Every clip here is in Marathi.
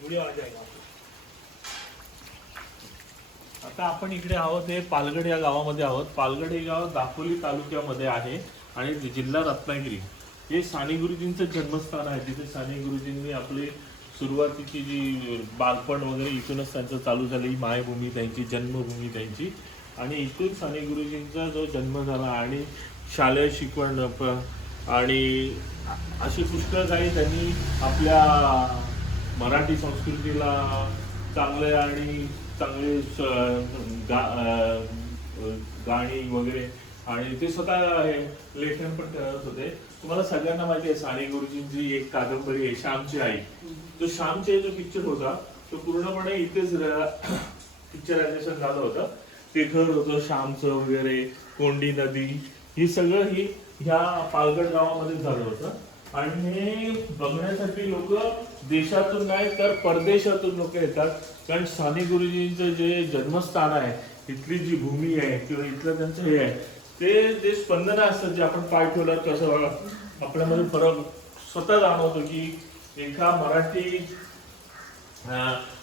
व्हिडिओ आ आता आपण इकडे आहोत हे पालगड या गावामध्ये आहोत. पालगड हे गाव दापोली तालुक्यामध्ये आहे आणि जिल्हा रत्नागिरी. हे साने गुरुजींचं जन्मस्थान आहे. तिथे साने गुरुजींनी आपली सुरुवातीची जी बालपण वगैरे इथूनच त्यांचं चालू झालं. ही मायभूमी त्यांची जन्मभूमी त्यांची. आणि इथून साने गुरुजींचा जो जन्म झाला आणि शालेय शिकवण आणि अशी पुष्कळ काही त्यांनी आपल्या मराठी संस्कृतीला चांगले आणि चांगले गा गाणी वगैरे आणि ते स्वतः हे लेखन पण करत होते. तुम्हाला सगळ्यांना माहिती आहे साने गुरुजींची एक कादंबरी आहे श्यामची आई. तो श्यामचे जो पिक्चर होता तो पूर्णपणे इथेच पिक्चरायझेशन झालं होतं. ते घर होतं श्यामचं वगैरे कोंडी नदी ही सगळं ही ह्या पालगड गावामध्ये झालं होतं. आणि हे बघण्यासाठी लोक देशातून नाही तर परदेशातून लोक येतात. कारण साने गुरुजींचं जे जन्मस्थान आहे इथली जी भूमी आहे किंवा इथलं त्यांचं हे आहे ते जे स्पंदनं असतात जे आपण पाय ठेवलं कसं आपल्यामध्ये फरक स्वतः जाणवतो की एका मराठी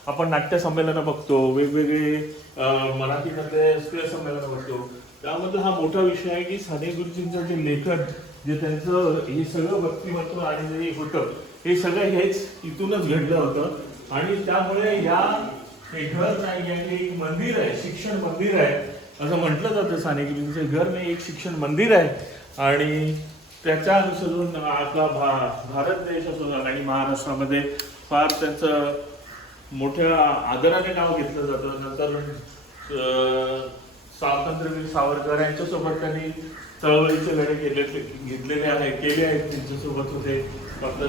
आपण नाट्य संमेलन बघतो वेगवेगळे मराठीमध्ये मराठीमधले स्त्रिय संमेलन बघतो. त्यामध्ये हा मोठा विषय आहे की साने गुरुजींचं जे लेखन जे त्यांचं हे सगळं व्यक्तिमत्व आणि जे होतं हे सगळं हेच इथूनच घडलं होतं. आणि त्यामुळे या हे घर नाही आहे हे एक मंदिर आहे शिक्षण मंदिर आहे असं म्हटलं जातं साने गुरुजींचं. घर नाही एक शिक्षण मंदिर आहे. आणि त्याच्या अनुसरून आपला भा भारत देश असो आणि महाराष्ट्रामध्ये फार त्यांचं मोठ्या आदराने नाव घेतलं जातं. नंतर स्वातंत्र्यवीर सावरकर यांच्यासोबत त्यांनी चळवळीचे लढे केले घेतलेले आहे केले आहेत त्यांच्यासोबत होते. फक्त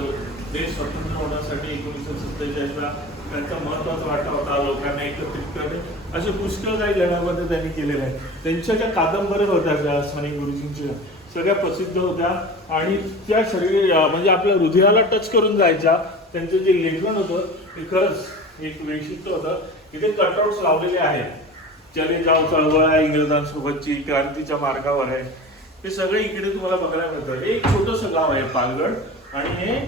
देश स्वतंत्र होण्यासाठी एकोणीसशे सत्तेचाळीसला त्यांचा महत्त्वाचा वाटा होता. लोकांना एकत्रित करणे. असे पुष्कळ काही लढ्यामध्ये त्यांनी केलेले आहेत. त्यांच्या ज्या कादंबऱ्या होत्या ज्या साने गुरुजींच्या सगळ्या प्रसिद्ध होत्या. आणि त्या शरीर म्हणजे आपल्या हृदयाला टच करून जायच्या. त्यांचं जे लेखन होतं ते खरंच एक वैशिष्ट्य होतं. इथे कटआउट्स लावलेले आहेत. चले जाव चळवळ आहे इंग्रजांसोबतची क्रांतीच्या मार्गावर आहे. हे सगळे इकडे तुम्हाला बघायला मिळतं. एक छोटंसं गाव आहे पालगड आणि हे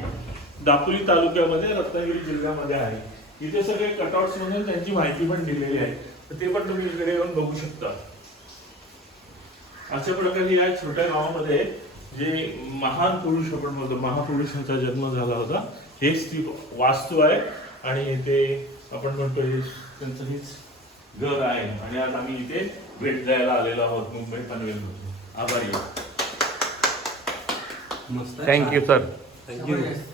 दापोली तालुक्यामध्ये रत्नागिरी जिल्ह्यामध्ये आहे. इथे सगळे कटआउट्स म्हणून त्यांची माहिती पण दिलेली आहे. तर ते पण तुम्ही इकडे येऊन बघू शकता. अशा प्रकारे या छोट्या गावामध्ये जे महान पुरुष आपण म्हणतो महापुरुषाचा जन्म झाला होता हेच ती वास्तू आहे. आणि ते आपण म्हणतो त्यांचं हीच घर आहे. आणि आज आम्ही इथे भेट द्यायला आलेलो आहोत मुंबई पनवेल आभारी मस्त. Thank you sir thank you